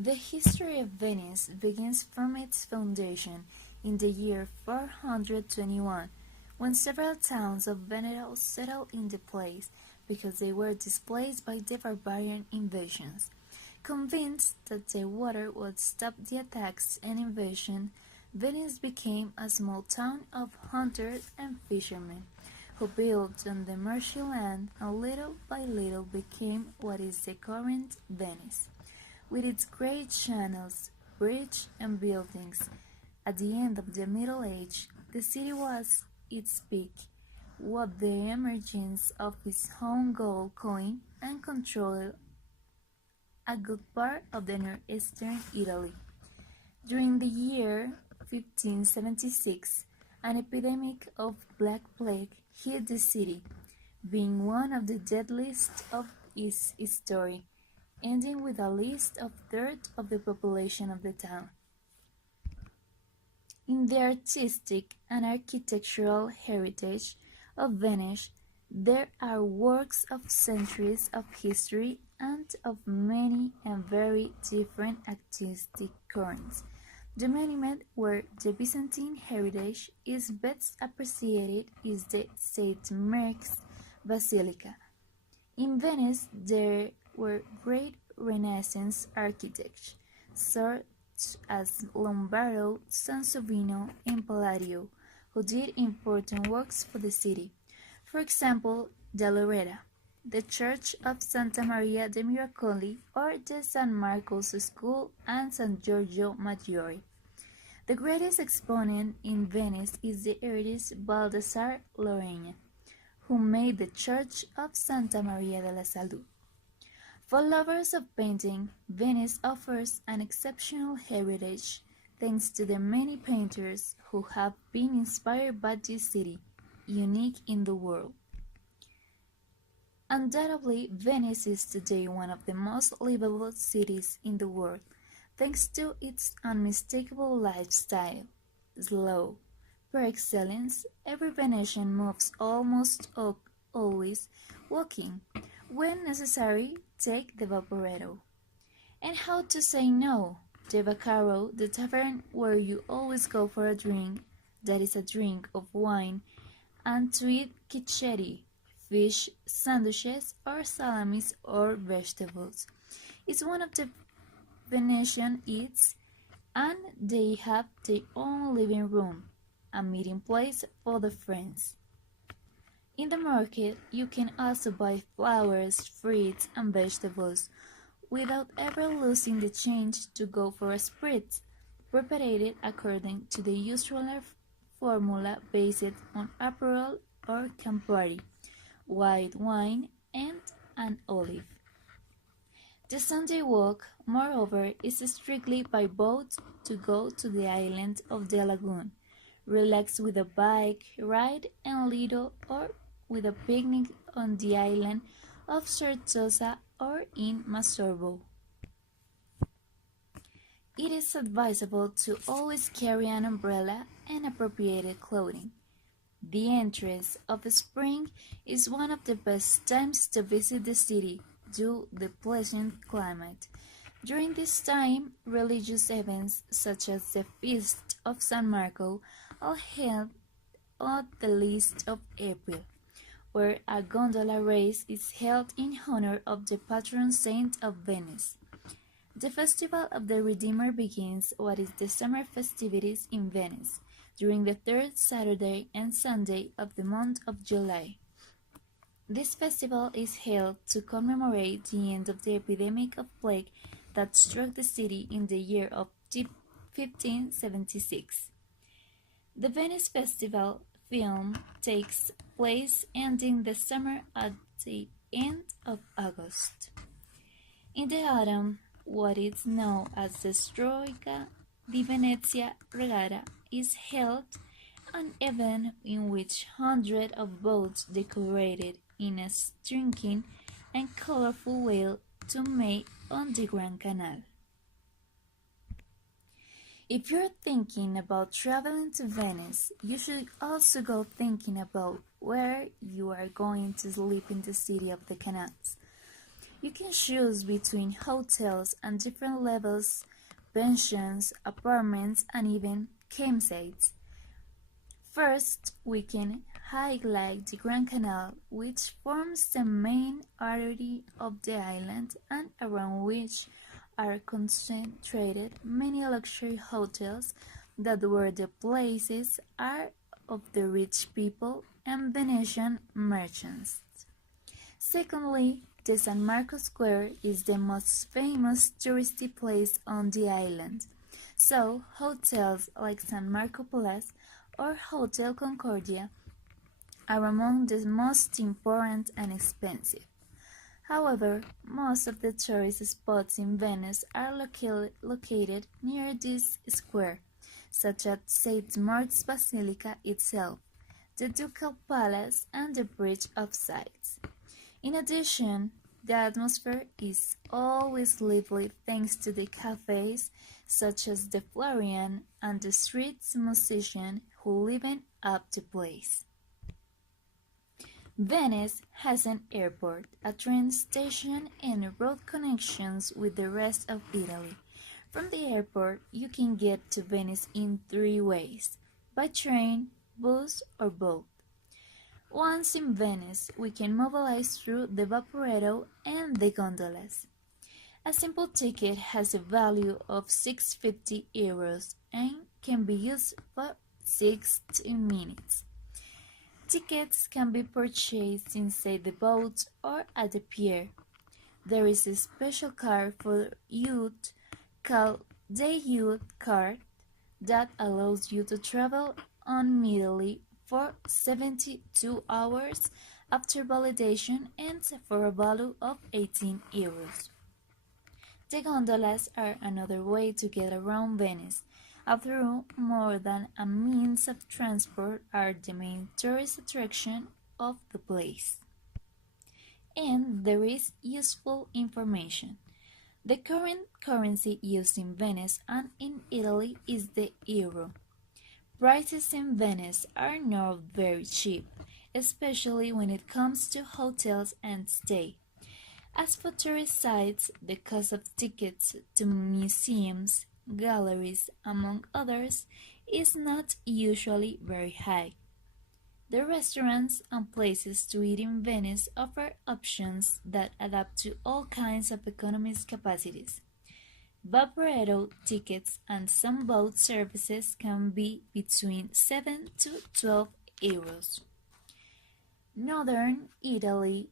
The history of Venice begins from its foundation in the year 421, when several towns of Veneto settled in the place because they were displaced by the barbarian invasions. Convinced that the water would stop the attacks and invasion, Venice became a small town of hunters and fishermen, who built on the marshy land and little by little became what is the current Venice, with its great channels, bridges, and buildings. At the end of the Middle Age, the city was its peak, with the emergence of its own gold coin and control a good part of the northeastern Italy. During the year 1576, an epidemic of Black Plague hit the city, being one of the deadliest of its history, ending with at least a third of the population of the town. In the artistic and architectural heritage of Venice, there are works of centuries of history and of many and very different artistic currents. The monument where the Byzantine heritage is best appreciated is the St. Mark's Basilica. In Venice, there were great Renaissance architects, such as Lombardo, Sansovino, and Palladio, who did important works for the city. For example, the Loretta, the Church of Santa Maria de Miracoli, or the San Marcos School and San Giorgio Maggiore. The greatest exponent in Venice is the artist Baldassare Lorena, who made the Church of Santa Maria della Salud. For lovers of painting, Venice offers an exceptional heritage thanks to the many painters who have been inspired by this city, unique in the world. Undoubtedly, Venice is today one of the most livable cities in the world, thanks to its unmistakable lifestyle. Slow. Per excellence, every Venetian moves almost always walking. When necessary, take the Vaporetto. And how to say no? The Vaccaro, the tavern where you always go for a drink, that is a drink of wine, and to eat quichetti, fish, sandwiches, or salamis or vegetables. It's one of the Venetian eats, and they have their own living room, a meeting place for the friends. In the market, you can also buy flowers, fruits, and vegetables, without ever losing the change to go for a spritz, prepared according to the usual formula based on Aperol or Campari, white wine, and an olive. The Sunday walk, moreover, is strictly by boat to go to the island of the lagoon, relax with a bike ride in Lido or with a picnic on the island of Certosa or in Masorbo. It is advisable to always carry an umbrella and appropriate clothing. The entrance of spring is one of the best times to visit the city due to the pleasant climate. During this time, religious events such as the Feast of San Marco are held on the list of April, where a gondola race is held in honor of the patron saint of Venice. The Festival of the Redeemer begins what is the summer festivities in Venice, during the third Saturday and Sunday of the month of July. This festival is held to commemorate the end of the epidemic of plague that struck the city in the year of 1576. The Venice Festival film takes place ending the summer at the end of August. In the autumn, what is known as the Stroika di Venezia Regatta is held, an event in which hundreds of boats decorated in a striking and colorful way to make on the Grand Canal. If you're thinking about traveling to Venice, you should also go thinking about where you are going to sleep in the city of the canals. You can choose between hotels and different levels, pensions, apartments, and even campsites. First, we can highlight the Grand Canal, which forms the main artery of the island and around which are concentrated many luxury hotels that were the places are of the rich people and Venetian merchants. Secondly, the San Marco Square is the most famous touristy place on the island, so hotels like San Marco Palace or Hotel Concordia are among the most important and expensive. However, most of the tourist spots in Venice are located near this square, such as St. Mark's Basilica itself, the Ducal Palace, and the Bridge of Sighs. In addition, the atmosphere is always lively thanks to the cafes such as the Florian and the street musicians who liven up the place. Venice has an airport, a train station, and road connections with the rest of Italy. From the airport, you can get to Venice in three ways: by train, bus, or boat. Once in Venice, we can mobilize through the Vaporetto and the gondolas. A simple ticket has a value of 650 euros and can be used for 60 minutes. Tickets can be purchased inside the boat or at the pier. There is a special card for youth called the Youth Card that allows you to travel immediately for 72 hours after validation and for a value of 18 euros. The gondolas are another way to get around Venice. After all, more than a means of transport are the main tourist attraction of the place. And there is useful information. The current currency used in Venice and in Italy is the euro. Prices in Venice are not very cheap, especially when it comes to hotels and stay. As for tourist sites, the cost of tickets to museums, galleries, among others, is not usually very high. The restaurants and places to eat in Venice offer options that adapt to all kinds of economic capacities. Vaporetto tickets and some boat services can be between 7 to 12 euros. Northern Italy,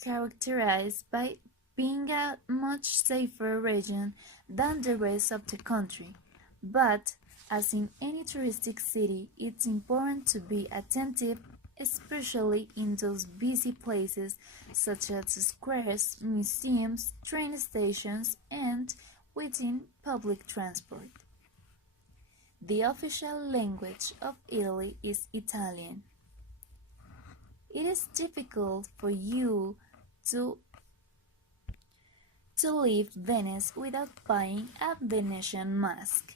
characterized by being a much safer region than the rest of the country, but as in any touristic city, it's important to be attentive, especially in those busy places such as squares, museums, train stations, and within public transport. The official language of Italy is Italian. It is difficult for you to leave Venice without buying a Venetian mask.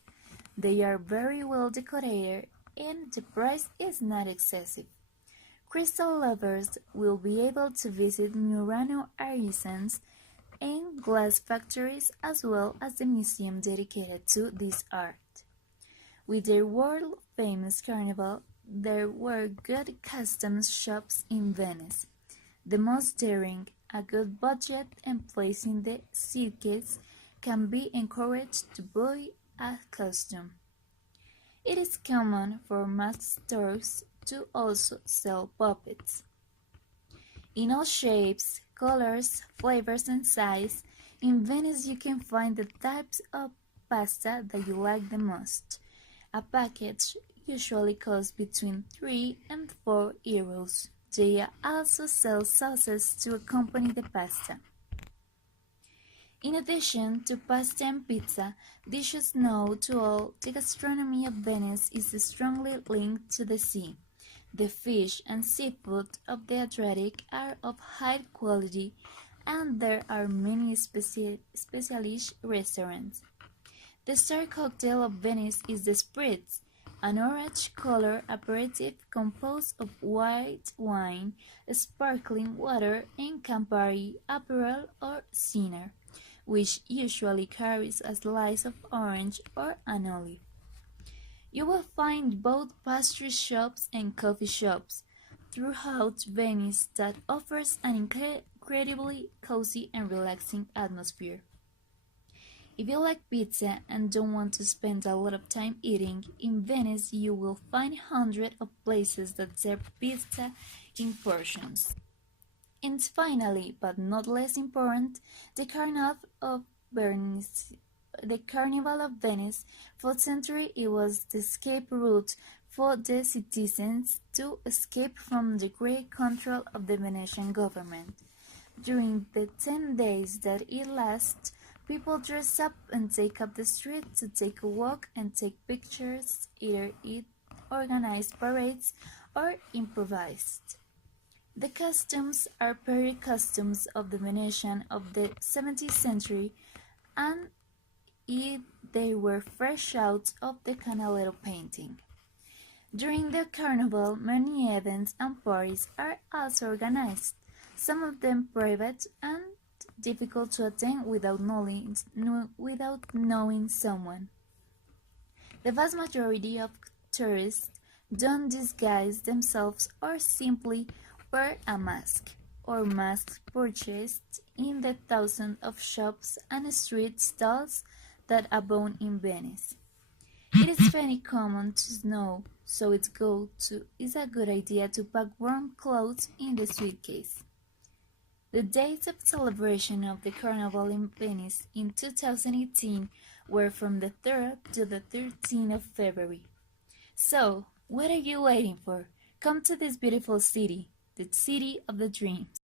They are very well decorated and the price is not excessive. Crystal lovers will be able to visit Murano artisans and glass factories as well as the museum dedicated to this art. With their world-famous carnival, there were good customs shops in Venice. The most daring, a good budget and place in the suitcase can be encouraged to buy a costume. It is common for mask stores to also sell puppets. In all shapes, colors, flavors, and sizes, in Venice you can find the types of pasta that you like the most. A package usually costs between 3 and 4 euros. They also sell sauces to accompany the pasta. In addition to pasta and pizza, dishes known to all, the gastronomy of Venice is strongly linked to the sea. The fish and seafood of the Adriatic are of high quality, and there are many specialist restaurants. The star cocktail of Venice is the Spritz, an orange-colored aperitif composed of white wine, sparkling water, and Campari, Aperol, or Cinner, which usually carries a slice of orange or an olive. You will find both pastry shops and coffee shops throughout Venice that offers an incredibly cozy and relaxing atmosphere. If you like pizza and don't want to spend a lot of time eating, in Venice you will find hundreds of places that serve pizza in portions. And finally, but not less important, the Carnival of Venice. The Carnival of Venice. For centuries it was the escape route for the citizens to escape from the great control of the Venetian government. During the 10 days that it lasts, people dress up and take up the street to take a walk and take pictures, either it organized parades or improvised. The costumes are period costumes of the Venetian of the 17th century, and they were fresh out of the Canaletto painting. During the carnival, many events and parties are also organized, some of them private and difficult to attend without knowing someone. The vast majority of tourists don't disguise themselves or simply wear a mask, or masks purchased in the thousands of shops and street stalls that abound in Venice. It is very common to snow, so it's a good idea to pack warm clothes in the suitcase. The dates of celebration of the Carnival in Venice in 2018 were from the 3rd to the 13th of February. So, what are you waiting for? Come to this beautiful city, the city of the dreams.